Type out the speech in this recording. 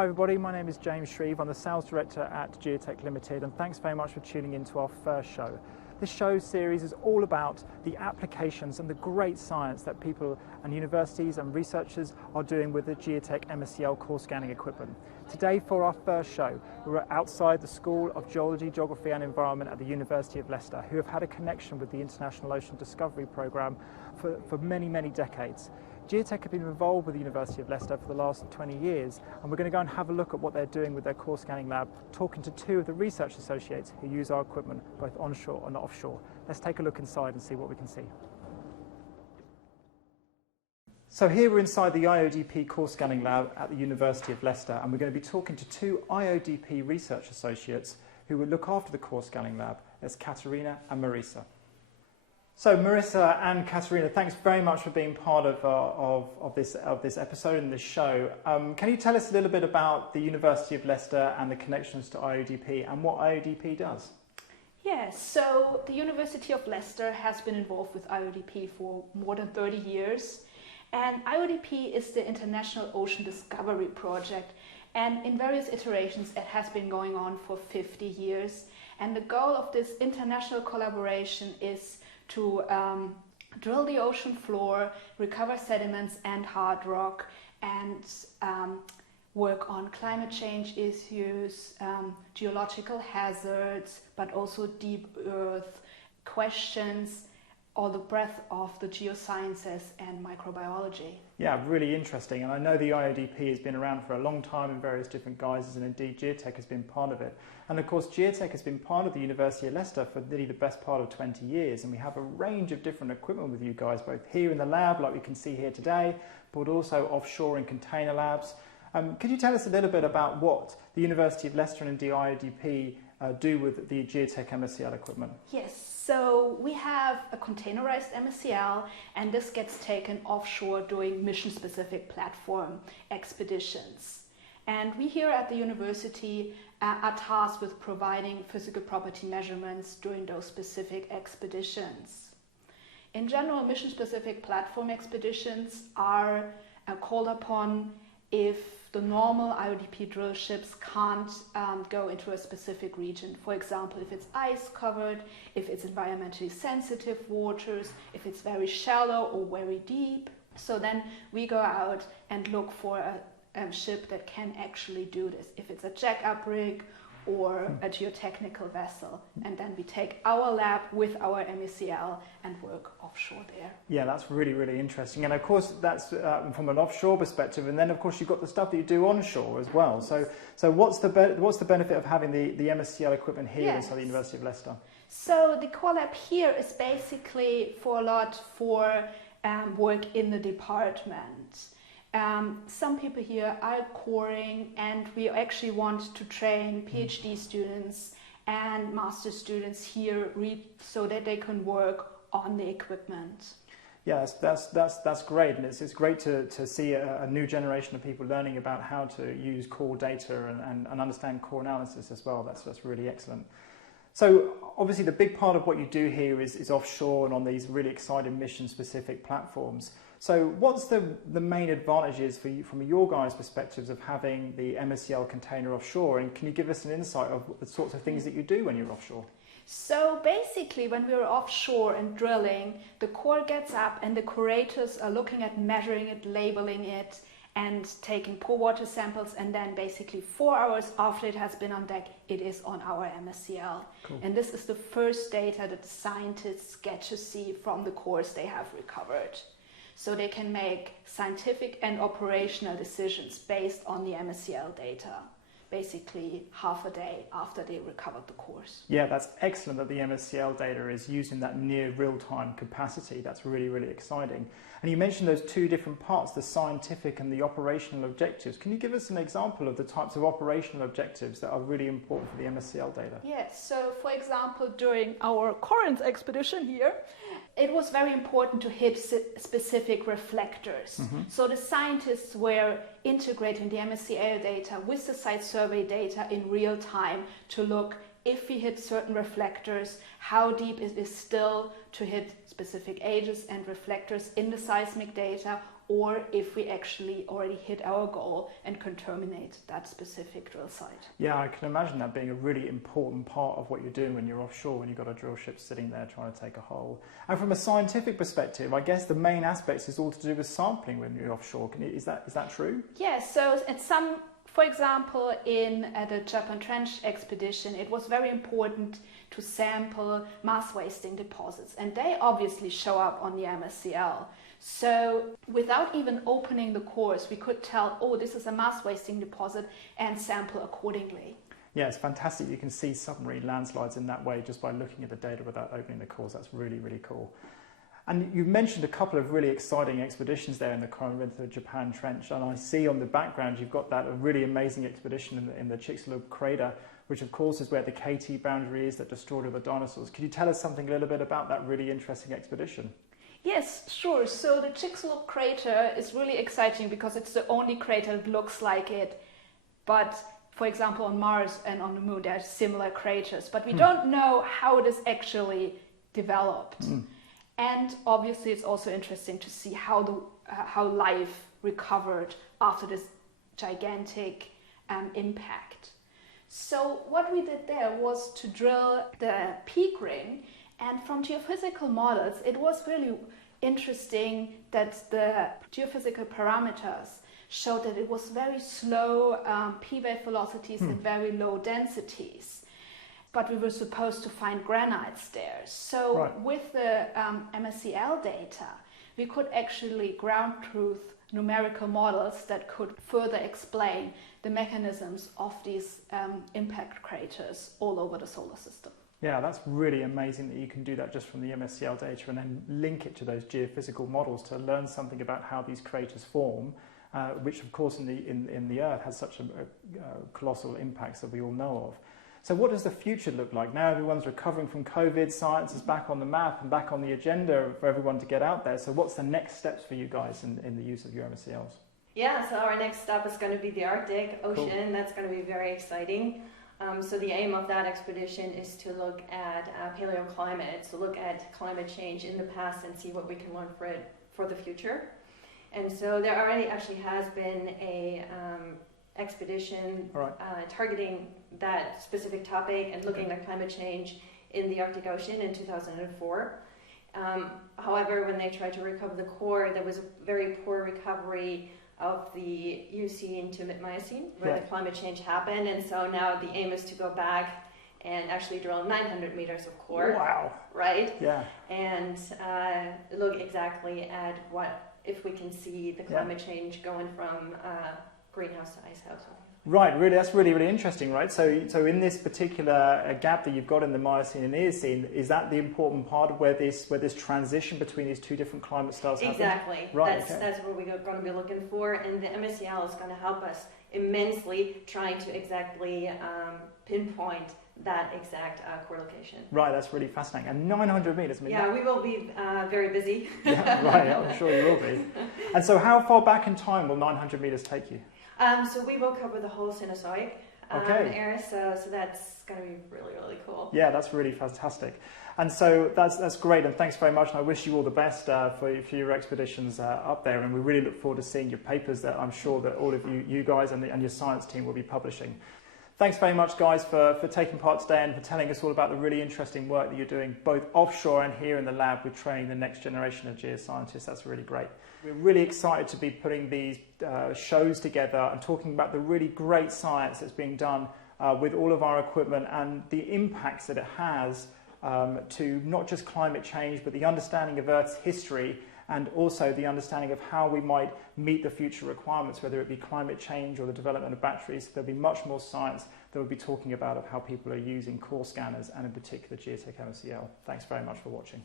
Hi everybody, my name is James Shreve. I'm the Sales Director at Geotek Limited, and thanks very much for tuning in to our first show. This show series is all about the applications and the great science that people and universities and researchers are doing with the Geotek MSCL core scanning equipment. Today for our first show, we're outside the School of Geology, Geography and Environment at the University of Leicester, who have had a connection with the International Ocean Discovery Programme for many, many decades. Geotek have been involved with the University of Leicester for the last 20 years, and we're going to go and have a look at what they're doing with their core scanning lab, talking to two of the research associates who use our equipment both onshore and offshore. Let's take a look inside and see what we can see. So here we're inside the IODP core scanning lab at the University of Leicester, and we're going to be talking to two IODP research associates who will look after the core scanning lab. There's Katerina and Marisa. So Marisa and Katerina, thanks very much for being part of this episode and this show. Can you tell us a little bit about the University of Leicester and the connections to IODP and what IODP does? Yes, so the University of Leicester has been involved with IODP for more than 30 years. And IODP is the International Ocean Discovery Project. And in various iterations, it has been going on for 50 years. And the goal of this international collaboration is to drill the ocean floor, recover sediments and hard rock, and work on climate change issues, geological hazards, but also deep earth questions, or the breadth of the geosciences and microbiology. Yeah, really interesting. And I know the IODP has been around for a long time in various different guises, and indeed Geotek has been part of it. And of course, Geotek has been part of the University of Leicester for nearly the best part of 20 years. And we have a range of different equipment with you guys, both here in the lab, like we can see here today, but also offshore in container labs. Could you tell us a little bit about what the University of Leicester and indeed IODP do with the Geotek MSCL equipment? Yes, so we have a containerized MSCL, and this gets taken offshore doing mission-specific platform expeditions. And we here at the university are tasked with providing physical property measurements during those specific expeditions. In general, mission-specific platform expeditions are called upon if the normal IODP drill ships can't go into a specific region. For example, if it's ice covered, if it's environmentally sensitive waters, if it's very shallow or very deep. So then we go out and look for a ship that can actually do this. If it's a jack-up rig or a geotechnical vessel, and then we take our lab with our MECL and work offshore there. Yeah, that's really, really interesting. And of course, that's from an offshore perspective. And then, of course, you've got the stuff that you do onshore as well. So what's the benefit of having the MSCL equipment here inside the University of Leicester? So the core lab here is basically for work in the department. Some people here are coring, and we actually want to train PhD students and master students here so that they can work on the equipment. Yes, that's great, and it's great to see a new generation of people learning about how to use core data and understand core analysis as well. That's really excellent. So obviously the big part of what you do here is offshore and on these really exciting mission-specific platforms. So what's the main advantages for you, from your guys' perspectives, of having the MSCL container offshore? And can you give us an insight of the sorts of things that you do when you're offshore? So basically, when we're offshore and drilling, the core gets up and the curators are looking at measuring it, labeling it, and taking pore water samples, and then basically 4 hours after it has been on deck, it is on our MSCL. Cool. And this is the first data that the scientists get to see from the cores they have recovered. So they can make scientific and operational decisions based on the MSCL data, basically half a day after they recovered the cores. Yeah, that's excellent that the MSCL data is used in that near real-time capacity. That's really, really exciting. And you mentioned those two different parts, the scientific and the operational objectives. Can you give us an example of the types of operational objectives that are really important for the MSCL data? Yes, so for example, during our current expedition here, it was very important to hit specific reflectors. Mm-hmm. So the scientists were integrating the MSCL data with the site survey data in real time to look if we hit certain reflectors, how deep it is still to hit specific ages and reflectors in the seismic data, or if we actually already hit our goal and can terminate that specific drill site. Yeah, I can imagine that being a really important part of what you're doing when you're offshore, when you've got a drill ship sitting there trying to take a hole. And from a scientific perspective, I guess the main aspects is all to do with sampling when you're offshore. Is that true? Yes, so at some, for example, in the Japan Trench expedition, it was very important to sample mass wasting deposits, and they obviously show up on the MSCL. So without even opening the cores, we could tell, oh, this is a mass wasting deposit, and sample accordingly. Yeah, it's fantastic. You can see submarine landslides in that way just by looking at the data without opening the cores. That's really, really cool. And you mentioned a couple of really exciting expeditions there in the Japan Trench, and I see on the background you've got that really amazing expedition in the Chicxulub crater, which of course is where the KT boundary is that destroyed all the dinosaurs. Could you tell us something a little bit about that really interesting expedition? Yes, sure. So the Chicxulub crater is really exciting because it's the only crater that looks like it. But for example, on Mars and on the Moon, there are similar craters, but we don't know how it is actually developed. And obviously, it's also interesting to see how life recovered after this gigantic impact. So what we did there was to drill the peak ring. And from geophysical models, it was really interesting that the geophysical parameters showed that it was very slow P-wave velocities and very low densities. But we were supposed to find granites there. So with the MSCL data, we could actually ground truth numerical models that could further explain the mechanisms of these impact craters all over the solar system. Yeah, that's really amazing that you can do that just from the MSCL data and then link it to those geophysical models to learn something about how these craters form, which of course in the Earth has such a colossal impacts that we all know of. So what does the future look like? Now everyone's recovering from COVID, science is back on the map and back on the agenda for everyone to get out there. So what's the next steps for you guys in the use of your MSCLs? Yeah, so our next step is going to be the Arctic Ocean. Cool. That's going to be very exciting. So the aim of that expedition is to look at paleoclimate, so look at climate change in the past and see what we can learn for the future. And so there already actually has been a expedition targeting that specific topic and looking at climate change in the Arctic Ocean in 2004. However, when they tried to recover the core, there was a very poor recovery of the Eocene to mid-Miocene, where the climate change happened, and so now the aim is to go back and actually drill 900 meters of core. Wow! Right? Yeah. And look exactly at if we can see the climate change going from greenhouse to icehouse. Right, really, that's really, really interesting, right? So in this particular gap that you've got in the Miocene and Eocene, is that the important part of where this transition between these two different climate styles happens? Exactly. Right, that's what we're going to be looking for, and the MSCL is going to help us immensely trying to exactly pinpoint that exact core location. Right, that's really fascinating. And 900 meters. We will be very busy. Yeah, right, I'm sure you will be. And so how far back in time will 900 meters take you? So we will cover the whole Sinusoid area, so that's going to be really, really cool. Yeah, that's really fantastic. And so that's great, and thanks very much, and I wish you all the best for your expeditions up there, and we really look forward to seeing your papers that I'm sure that all of you guys and your science team will be publishing. Thanks very much, guys, for taking part today and for telling us all about the really interesting work that you're doing, both offshore and here in the lab with training the next generation of geoscientists. That's really great. We're really excited to be putting these shows together and talking about the really great science that's being done with all of our equipment and the impacts that it has to not just climate change, but the understanding of Earth's history and also the understanding of how we might meet the future requirements, whether it be climate change or the development of batteries. There'll be much more science that we'll be talking about of how people are using core scanners and in particular Geotek MSCL. Thanks very much for watching.